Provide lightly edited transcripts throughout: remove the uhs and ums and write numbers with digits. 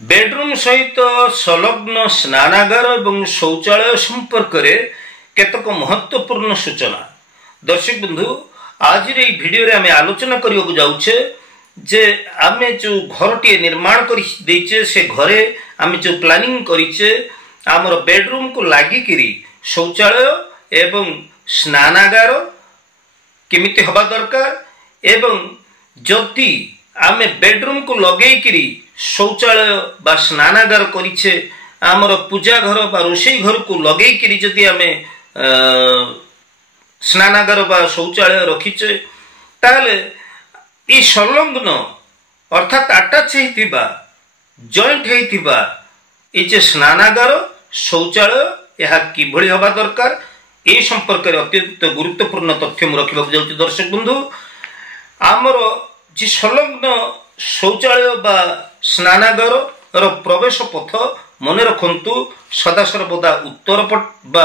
Bedroom सहित संलग्न स्नानागार एवं शौचालय संपर्क में केतक महत्वपूर्ण सूचना। दर्शक बंधु, आज भिडियो आम आलोचना करने जाऊे जे आमे जो घरटी निर्माण कर से घरे आमे जो प्लानिंग करिचे आमर बेडरूम को लागिकी शौचालय एवं स्नानागार केमिति हवा दरकार एवं जदि आमे बेडरूम को लगेकरी शौचालय बा स्नानागार करिछे आमर पूजा घर बा रोषेई घर को लगेकरी जदि आमे स्नानागार बा शौचालय रखीचे ताले ई संलग्न अर्थात अटैच हेतिबा जॉइंट हेतिबा ए जे स्नानागार शौचालय यह किभଳି हवा दरकार ए संपर्क में अत्यंत गुरुत्वपूर्ण तथ्य मु रखिबा जाउछि। दर्शक बंधु, आमर जे संलग्न शौचालय बा स्नानागार रो प्रवेश पथ मन रखंतु सदा सर्वदा उत्तर पट बा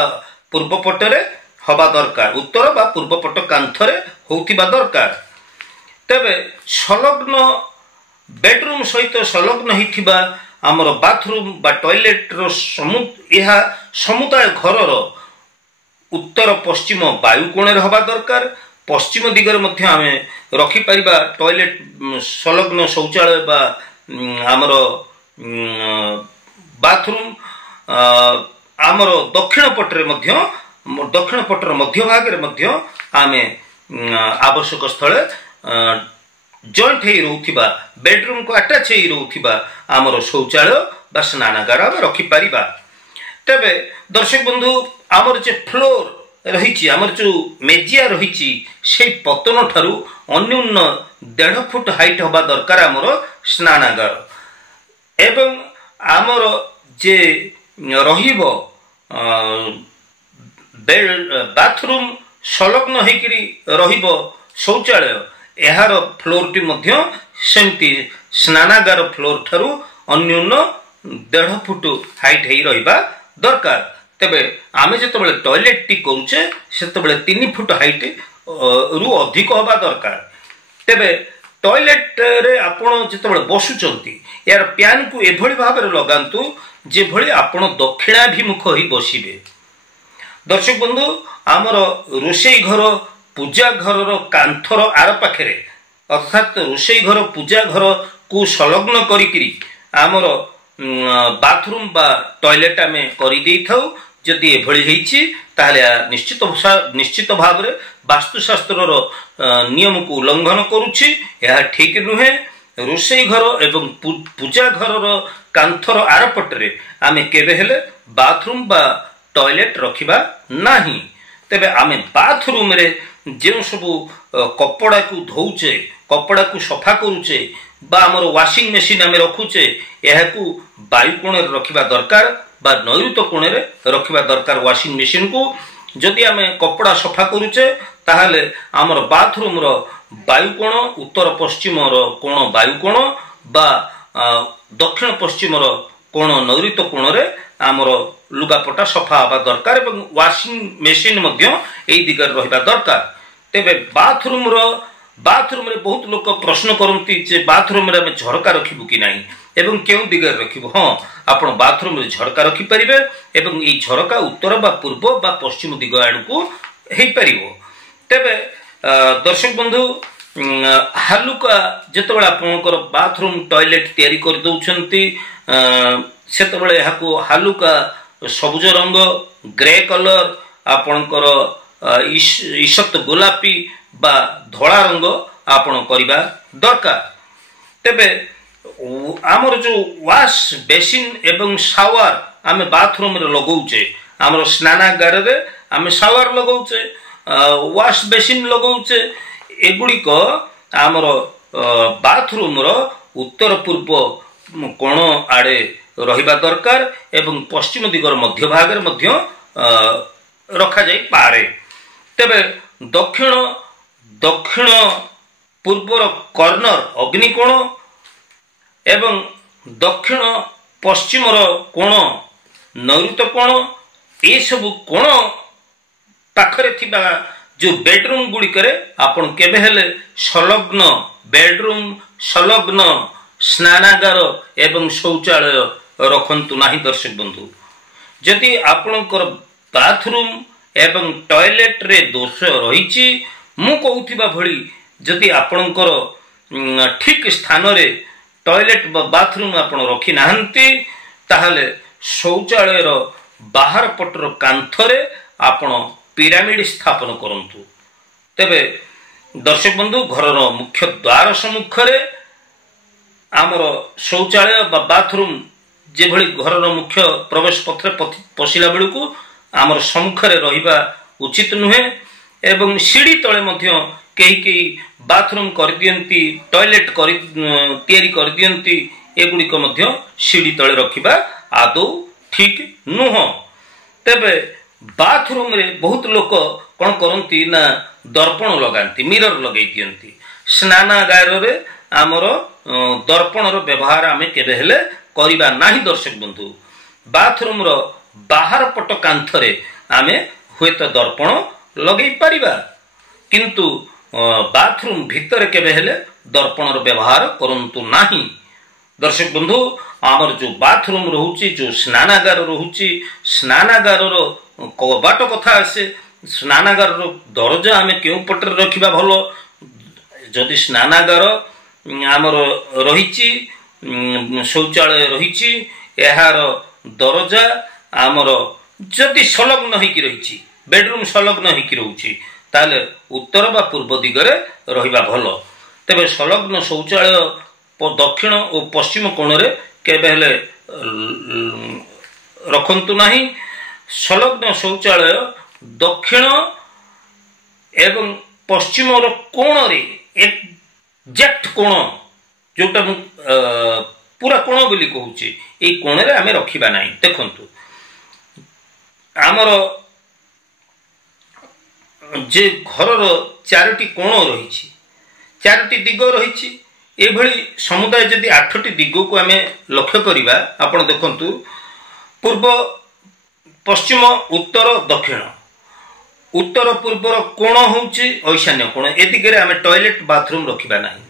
पूर्व पटरे हवा दरकार, उत्तर बा पूर्व पट कांथरे होतिबा दरकार। तबे संलग्न बेडरूम सहित संलग्न हिथिबा आमर बाथरूम बा टॉयलेट रो समुदाय घर रो उत्तर पश्चिम वायुकोण हवा दरकार। पश्चिम दिगरे मध्य आमे रखी परिबा टॉयलेट संलग्न शौचालय बा आमर बाथरूम आमर दक्षिण पटरे मध्य दक्षिण पटर मध्य भाग मध्य आमे आवश्यक स्थले जॉइंट हे रहउथिबा बेडरूम को अटैच हे रहउथिबा आमर शौचालय बा स्नानागार आमे रखी परिबा। तबे दर्शक बंधु, आमर जे फ्लोर रही आमर जो मेजिया रही से पतन ठारू अन्यून 1.5 फुट हाइट हवा दरकार आमर स्नानागार एवं आमर जे रहिबो बाथरूम संलग्न हेकरी रहिबो शौचालय यार फ्लोर टी मध्य सेमती स्नानागार फ्लोर ठारू अन्यून 1.5 फुट हाइट हे रहिबा दरकार। तेबे आमे जेतबेले टॉयलेट टी करूचे सेतबेले 3 फुट हाइट रु अधिक हवा दरकार। तेबे टॉयलेट रे आपण जेतबेले बसुचंती यार प्यान को एभଳି भाबरे लगांतु जे भଳି आपण दक्षिणाभिमुख होई बसिबे। दर्शक बंधु, आमर रोषेई घर पूजा घर रो कांथर आर पाखरे अर्थात रोषेई घर पूजा घर को संलग्न करिकरी आमर बाथरूम बा टॉयलेट आमे करि देई थाउ। जदि एभଳି हेछि ताहले निश्चित भाव में वास्तुशास्त्र नियम को उल्लंघन करुछि, यह ठीक नुहे। रोषेई घर एवं पूजा घर कांथर आरपटरे आमे केबे हेले बाथरूम बा टॉयलेट रखिबा नाही। तेबे आमे बाथरूम रे जे सबु कपड़ा को धोउचे कपड़ा को सफा करूचे बा हमर वाशिंग मशीन आमे रखुचे यह को वायु कोण रे रखिबा दरकार बा नैऋत्य कोण रे रखिबा दरकार। वाशिंग मशीन को जदि आमे कपड़ा सफा करूचे ताहले हमर बाथरूम रो वायु कोण उत्तर पश्चिम रो कोण वायु कोण बा दक्षिण पश्चिम रो कोण नैऋत्य कोण रे हमर लुगापटा सफा हवा दरकार एवं वाशिंग मशीन मध्य एई दिगर रहिबा दरकार। तेबे बाथरूम रे बहुत लोक प्रश्न करती जे बाथरूम रे आमे झरका रखिबु कि नाही एवं केउ दिगर रखिबु। हां, आपण बाथरूम रे झरका रखि परिबे एवं ई झरका उत्तर बा पूर्व बा पश्चिम दिग आडकू हेई परिबो। तेबे दर्शक बंधु, हालुका जेतबेला आपनकर बाथरूम टॉयलेट तयारी कर दउछंती सेतबेले याको हालुका सबुज रंग ग्रे कलर आपनकर ईषत गोलापी बा धला रंग आपण करिबा दरकार। तेबे आमर जो वाश बेसिन एवं शावर आमे बाथरूम रे लगौचे आमर स्नानागार रे आमे शावर लगौचे वाश बेसिन लगौचे एगुड़ी को आमर बाथरूम रो उत्तर पूर्व कोण आड़े रहिबा दरकार एवं पश्चिम दिगर मध्य भाग रे मध्य रखा जाई पारे। तेबे दक्षिण पूर्वर कॉर्नर अग्निकोण एवं दक्षिण पश्चिम कोण नैऋत्य कोण ए सब कोण पाखरे थिबा जो बेडरूम गुड़ी करे आपण केबे हेले संलग्न बेडरूम संलग्न स्नानागार एवं शौचालय रखंतु नाही दर्शक बंधु। जदि आपणकर बाथरूम एवं टॉयलेट रे दोष रही मु कहूथिबा भली जदि आपणकर ठीक स्थान रे टॉयलेट बाथरूम आपण रखी नाहंती ताहले शौचालय बाहर पटर कांथरे आपण पिरामिड स्थापन करंतु। तेबे दर्शक बंधु घरर मुख्य द्वार सम्मुखरे आमर शौचालय बा बाथरूम जे भली घरर मुख्य प्रवेश पथरे पशिला बेलू आमर सम्मुखरे रहिबा उचित नुहे एवं सीढ़ी तले मध्य कई कई बाथरूम कर दियंती टॉयलेट तैयारी कर दियंती एगुड़िक मध्य सीढ़ी तले रखिबा आदौ ठीक नुह। तेबे बाथरूम रे बहुत लोक कौन करती ना दर्पण लगाती मिरर लगे दियंती। स्नानागार रे आमर दर्पण रो व्यवहार आमे केबे हेले करिबा नाही दर्शक बंधु। बाथरूम रो बाहर पट कांथरे आमे हुएत दर्पण लगे पारिबा किंतु बाथरूम भितर केबे हेले दर्पण रो व्यवहार करंतु नाही दर्शक बंधु। आमर जो बाथरूम रहुची जो स्नानागार रहुची स्नानागार रो कबाट कथा आसे स्नानागार रो दरजा आमे केउ पटर रखिबा भलो। जदि स्नानागार आमर रहिची शौचालय रहिची एहार दरजा आमर जदि संलग्न होइकी रहिची बेडरूम संलग्न होइकी रहउची ताले उत्तर बा पूर्व दिगरे रहिबा भलो। तेबे संलग्न शौचालय दक्षिण और पश्चिम कोण रे केबे हेले रखंतु नाही। संलग्न शौचालय दक्षिण एवं पश्चिम रो कोण रे एक्जेक्ट कोण जोटा मु पूरा कोण बोली कहूची ए कोण रे आमे रखिबा नाही। देखंतु आमर जे घरर चारोटी कोण रही चारोटी दिग रही एभली समुदाय जदि 8टी दिग को आमे लक्ष्य करिबा आपण देखंतु पूर्व पश्चिम उत्तर दक्षिण उत्तर पूर्वर कोण होउची ईशान्य कोण ए दिगरे आमे टॉयलेट बाथरूम रखिबा नाही।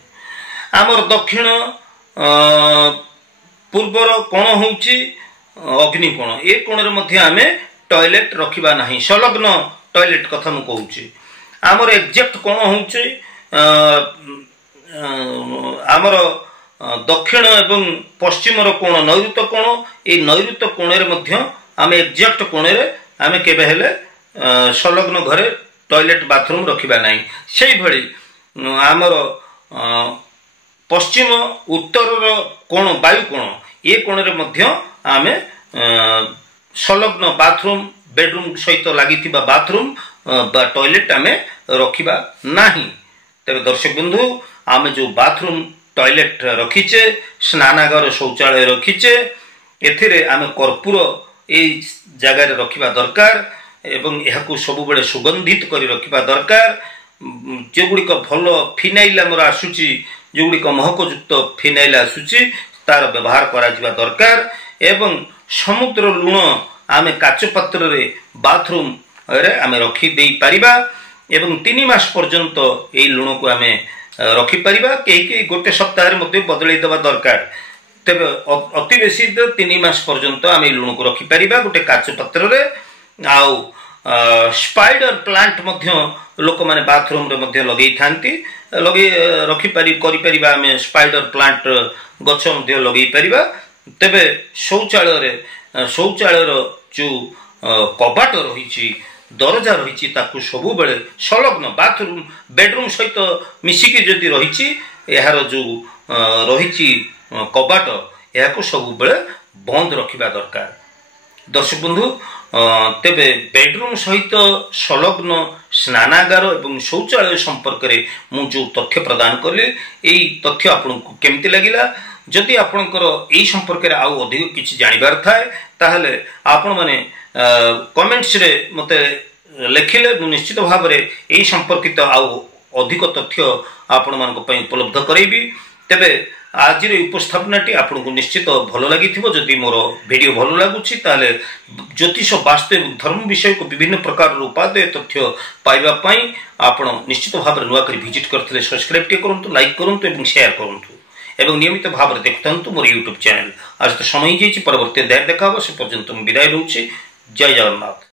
आमर दक्षिण पूर्वर कोण होउची अग्नि कोण ए कोण रे मध्ये आमे टॉयलेट रखिबा नाही। संलग्न टॉयलेट कथा मु कहूची आमर एक्जेक्ट कोण होउची आमर दक्षिण एवं पश्चिम रो कोण नैऋत्य कोण ए नैऋत्य कोण रे मध्ये आमे एक्जेक्ट कोण रे आमे केबे हेले संलग्न घरे टॉयलेट बाथरूम रखिबा नाही। सेही भली आमर पश्चिम उत्तर रो कोण वायु कोण ए कोण रे मध्ये आमे संलग्न बाथरूम बेडरूम सहित लागिथिबा बाथरूम बा टॉयलेट आमे रखिबा नाही। तेबे दर्शक बंधु आमे जो बाथरूम टॉयलेट रखीचे स्नानागार शौचालय रखीचे एथिरे आमे कर्पूर ए जगह रे रखिबा दरकार एवं एहाकु सबु बेले सुगंधित करी रखिबा दरकार। जेगुड़िक भल फिनाइल आमर आसुची जेगुड़िक महकयुक्त फिनाइल आसुची तार व्यवहार करा जिबा दरकार एवं समुद्र लुण आमे काच पात्र रे बाथरूम रे आमे रखी देई परिबा एवं 3 मास पर्यंत ए लुण को आमे रखी परिबा कई गोटे सप्ताह रे मध्ये बदलै देबा दरकार। तेबे अति बेसी 3 मास पर्यंत आमे लुण को रखी परिबा गोटे काच पात्र रे। आउ स्पाइडर प्लांट मध्ये लोक माने बाथरूम रे मध्ये लगै थांती लगे रखी पारि करि परिबा आमे स्पाइडर प्लांट गछ मध्ये लगै परिबा। तेबे शौचालय रो जो कबाट रही दरजा रही ताकू सबु बेले संलग्न बाथरूम बेडरूम सहित मिसिकी जदि रही यार जो रही कबाट या सबु बेले बंद रखिबा दरकार। दर्शक बंधु तेबे बेडरूम सहित संलग्न स्नानागार एवं शौचालय संपर्क रे मु जो तथ्य प्रदान कले एई तथ्य आपनको केमति लागिला जदि आपणकर एई संपर्क रे आउ अधिक किछि जानिबार थाए ताहले आपण माने कमेंट्स रे मते लेखिले मु निश्चित भाव रे एई संपर्कित आउ अधिक तथ्य आपण मानक पई उपलब्ध करैबी। तेबे आज उपस्थापनाटी आपको निश्चित भल लगी जदि मोर वीडियो भल लगुच ताले ज्योतिष वास्तु एवं धर्म विषय को विभिन्न प्रकार उपादेय तथ्य पाइबापी आप निश्चित भाव में नुआ कर विजिट करते सब्सक्राइब करूँ लाइक करूँ और शेयर करूँ एवं नियमित भाव में देखुंतु मोर यूट्यूब चैनल। आज तो समय ही परवर्ती अध्याय देखा से पर्यंत विदाय दूची। जय जगन्नाथ।